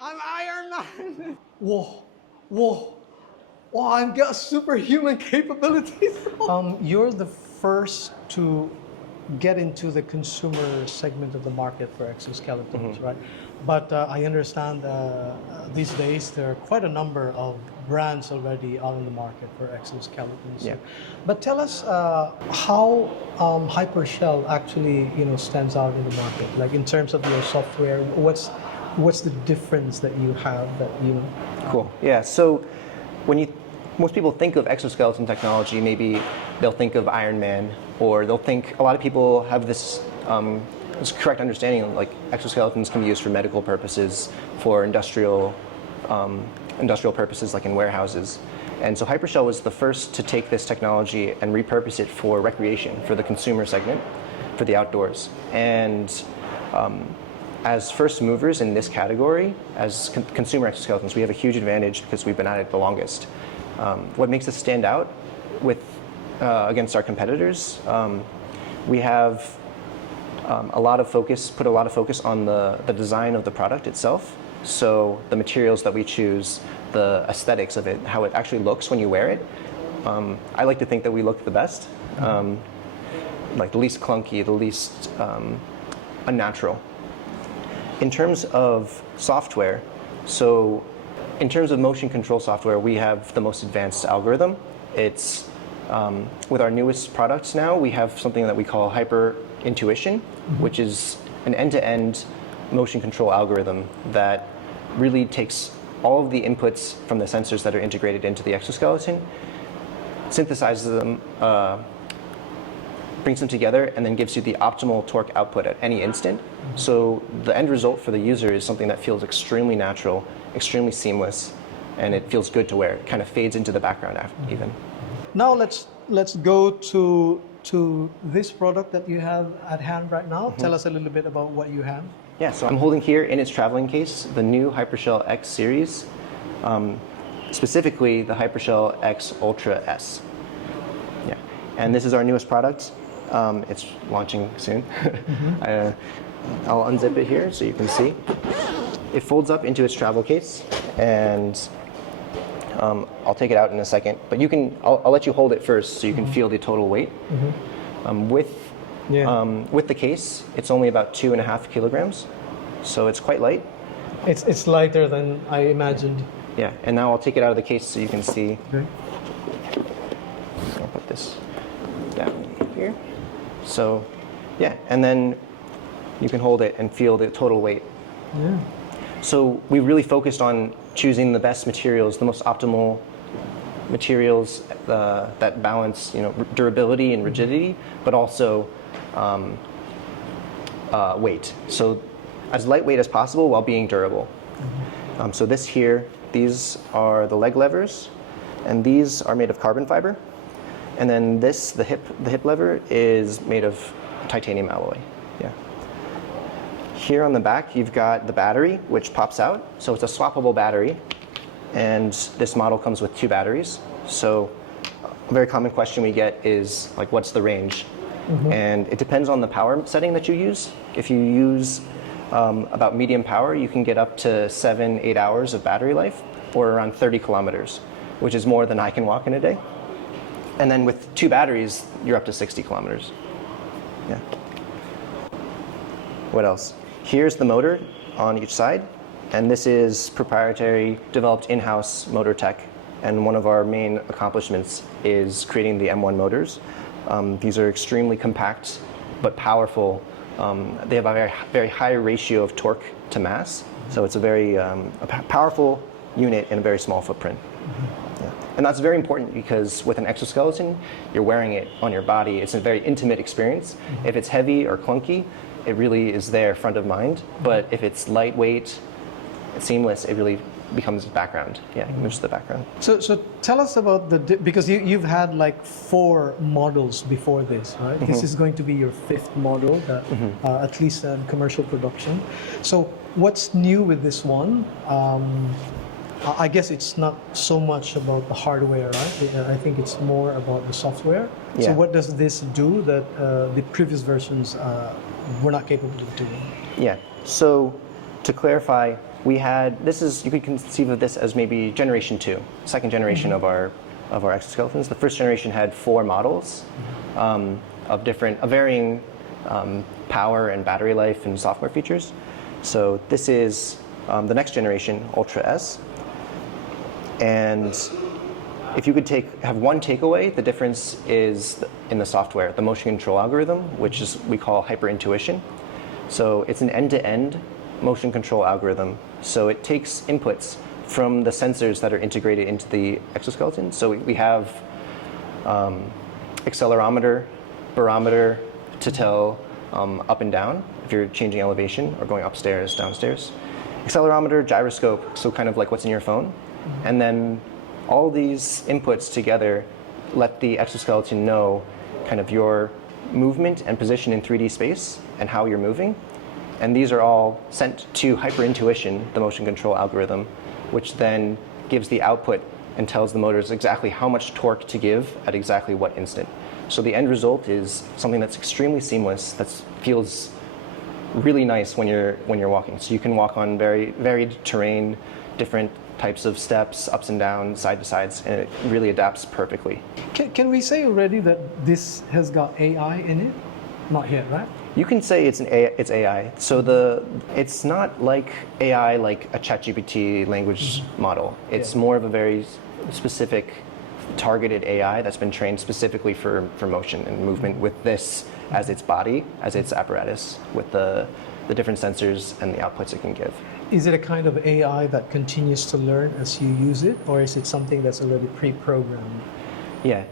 I'm Iron Man. Whoa, whoa. Wow, I've got superhuman capabilities. You're the first to get into the consumer segment of the market for exoskeletons, right? But I understand these days there are quite a number of brands already out in the market for exoskeletons. Yeah. But tell us how Hypershell actually, stands out in the market. Like in terms of your software, what's the difference that you have that you? Cool. Yeah. So when most people think of exoskeleton technology, maybe they'll think of Iron Man, or a lot of people have this correct understanding, like exoskeletons can be used for medical purposes, for industrial purposes, like in warehouses. And so Hypershell was the first to take this technology and repurpose it for recreation, for the consumer segment, for the outdoors. And as first movers in this category, as consumer exoskeletons, we have a huge advantage because we've been at it the longest. What makes us stand out against our competitors, we have put a lot of focus on the design of the product itself. So the materials that we choose, the aesthetics of it, how it actually looks when you wear it. I like to think that we look the best, like the least clunky, the least unnatural. In terms of software, in terms of motion control software, we have the most advanced algorithm. It's with our newest products now, we have something that we call HyperIntuition, which is an end-to-end motion control algorithm that really takes all of the inputs from the sensors that are integrated into the exoskeleton, synthesizes them, brings them together, and then gives you the optimal torque output at any instant. So the end result for the user is something that feels extremely natural, extremely seamless, and it feels good to wear. It kind of fades into the background even. Now let's go to this product that you have at hand right now. Tell us a little bit about what you have. Yeah, so I'm holding here in its traveling case the new Hypershell X series, specifically the Hypershell X Ultra S. Yeah, and this is our newest product. It's launching soon. I'll unzip it here so you can see. It folds up into its travel case, and I'll take it out in a second. But I'll let you hold it first so you can feel the total weight. With the case, it's only about 2.5 kilograms, so it's quite light. It's lighter than I imagined. Yeah, and now I'll take it out of the case so you can see. Okay. I'll put this down here. So, yeah, and then you can hold it and feel the total weight. Yeah. So we really focused on choosing the best materials, the most optimal materials that balance, durability and rigidity, but also weight. So as lightweight as possible while being durable. So these are the leg levers, and these are made of carbon fiber. And then the hip lever is made of titanium alloy. Yeah. Here on the back, you've got the battery, which pops out. So it's a swappable battery, and this model comes with 2 batteries. So a very common question we get is, like, what's the range? And it depends on the power setting that you use. If you use about medium power, you can get up to 7-8 hours of battery life, or around 30 kilometers, which is more than I can walk in a day. And then with 2 batteries, you're up to 60 kilometers. Yeah. What else? Here's the motor on each side, and this is proprietary, developed in-house motor tech. And one of our main accomplishments is creating the M1 motors. These are extremely compact but powerful. They have a very, very high ratio of torque to mass, so it's a very powerful unit in a very small footprint. Yeah. And that's very important because with an exoskeleton, you're wearing it on your body. It's a very intimate experience. If it's heavy or clunky, it really is there front of mind. But if it's lightweight, seamless, it really becomes background. Yeah, it moves to the background. So tell us about because you've had like 4 models before this, right? This is going to be your 5th model, that, at least in commercial production. So what's new with this one? I guess it's not so much about the hardware, right? I think it's more about the software. Yeah. So what does this do that the previous versions were not capable of doing? Yeah, so to clarify, we had, you could conceive of this as maybe generation 2, second generation of our exoskeletons. The first generation had 4 models of varying power and battery life and software features. So this is the next generation, Ultra S. And if you could have one takeaway, the difference is in the software, the motion control algorithm, which we call HyperIntuition. So it's an end-to-end motion control algorithm. So it takes inputs from the sensors that are integrated into the exoskeleton. So we have accelerometer, barometer to tell up and down if you're changing elevation or going upstairs, downstairs. Accelerometer, gyroscope, so kind of like what's in your phone. And then all these inputs together let the exoskeleton know kind of your movement and position in 3D space and how you're moving. And these are all sent to HyperIntuition, the motion control algorithm, which then gives the output and tells the motors exactly how much torque to give at exactly what instant. So the end result is something that's extremely seamless, that feels really nice when you're walking. So you can walk on very varied terrain, different types of steps, ups and downs, side to sides, and it really adapts perfectly. Can we say already that this has got AI in it? Not yet, right? You can say it's AI. So it's not like AI like a ChatGPT language model. It's more of a very specific, targeted AI that's been trained specifically for motion and movement with this as its body, as its apparatus, with the different sensors and the outputs it can give. Is it a kind of AI that continues to learn as you use it, or is it something that's already pre-programmed? Yeah,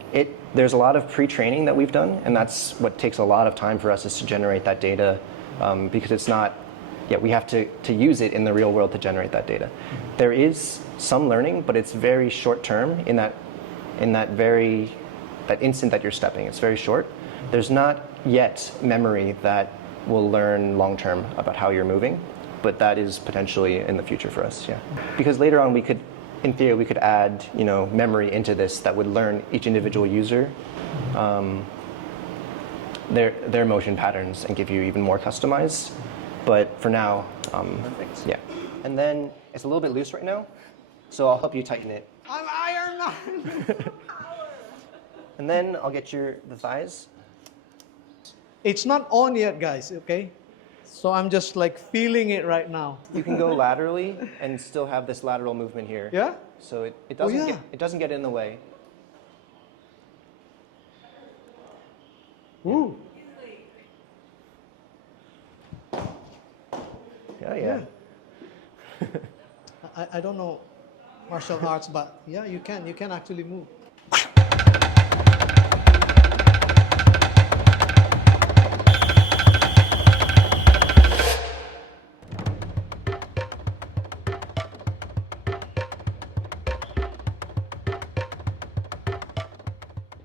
there's a lot of pre-training that we've done, and that's what takes a lot of time for us is to generate that data, because it's not, we have to use it in the real world to generate that data. There is some learning, but it's very short term in that instant that you're stepping. It's very short. There's not yet memory that will learn long term about how you're moving, but that is potentially in the future for us, yeah. Because later on in theory, we could add, memory into this that would learn each individual user their motion patterns and give you even more customized. But for now, yeah. And then it's a little bit loose right now, so I'll help you tighten it. I'm Iron Man! And then I'll get the thighs. It's not on yet, guys, okay? So I'm just like feeling it right now. You can go laterally and still have this lateral movement here. Yeah? So it doesn't get in the way. Ooh. Yeah. I don't know martial arts, but yeah, you can actually move.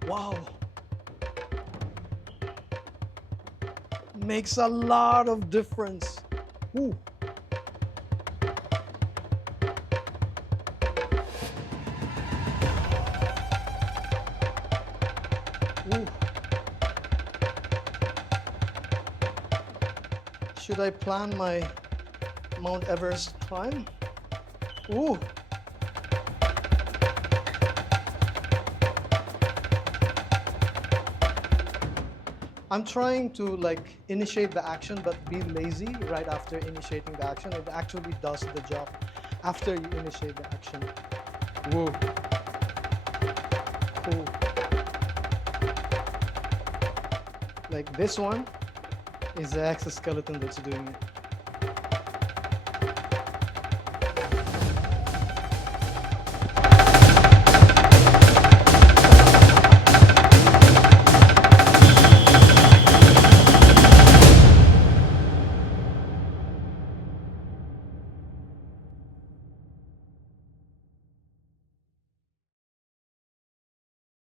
Wow. Makes a lot of difference. Ooh. Ooh. Should I plan my Mount Everest climb? Ooh. I'm trying to initiate the action but be lazy right after initiating the action. It actually does the job after you initiate the action. Whoa. Cool. Like this one is the exoskeleton that's doing it.